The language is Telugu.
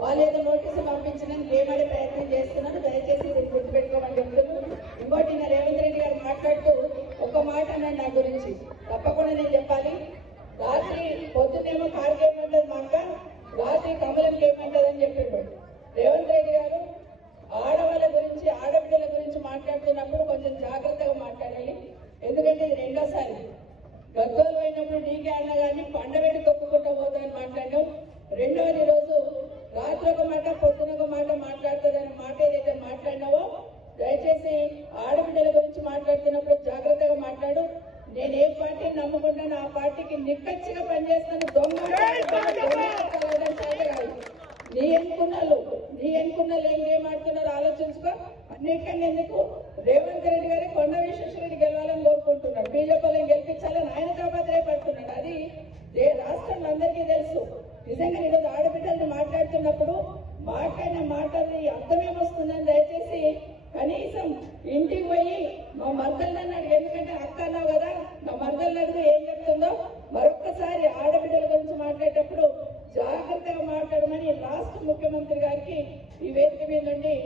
వాళ్ళు ఏదో నోటీసు పంపించడానికి ఏమడే ప్రయత్నం చేస్తున్నారు. దయచేసి ఇది గుర్తుపెట్టుకోమని చెప్తున్నాను. ఇంకోటి నా రేవంత్ రెడ్డి గారు మాట్లాడుతూ ఒక మాట అన్నాడు నా గురించి. తప్పకుండా నేను చెప్పాలి. రాత్రి పొద్దునేమో కార్కి ఏమంటది మా అక్క రాత్రి కమలంకి ఏమంటది అని చెప్పిండు. రేవంత్ రెడ్డి గారు ఆడవాళ్ళ గురించి ఆడబిడ్డల గురించి మాట్లాడుతున్నప్పుడు కొంచెం జాగ్రత్తగా మాట్లాడాలి. ఎందుకంటే ఇది రెండోసారి. గద్దోలు పోయినప్పుడు నీకే అన్న కానీ పండబెట్టి తొక్కుకుంటూ పోతాను మాట్లాడాం రెండవది రోజు రాత్రి ఒక మాట పొద్దున ఒక మాట మాట్లాడుతుందని మాట ఏదైతే మాట్లాడినావో దయచేసి ఆడబిడ్డల గురించి మాట్లాడుతున్నప్పుడు జాగ్రత్తగా మాట్లాడు. నేను ఏ పార్టీని నమ్ముకుంటానో ఆ పార్టీకి నిక్కచ్చిగా పనిచేస్తాను. దొంగ. నీ ఎన్నుకున్నాళ్ళు నీ ఎన్నుకున్నాళ్ళు ఏం గేమ్ ఆడుతున్నారో ఆలోచించుకో. అన్నిటికన్నా ఎందుకు? రేవంత్ రెడ్డి గారి కొండ విశ్వేశ్వరరెడ్డి గెలవాలని నిజంగా ఈరోజు ఆడబిడ్డల్ని మాట్లాడుతున్నప్పుడు మాట్లాడిన మాటల్ని అర్థమేమొస్తుందని దయచేసి కనీసం ఇంటికి పోయి మా మర్దల్ని అడిగి ఎందుకంటే అక్క అన్నావు కదా మా మర్దల్ని అడుగు ఏం చెప్తుందో మరొక్కసారి ఆడబిడ్డల గురించి మాట్లాడేటప్పుడు జాగ్రత్తగా మాట్లాడమని రాష్ట్ర ముఖ్యమంత్రి గారికి ఈ వేదిక మీద నుండి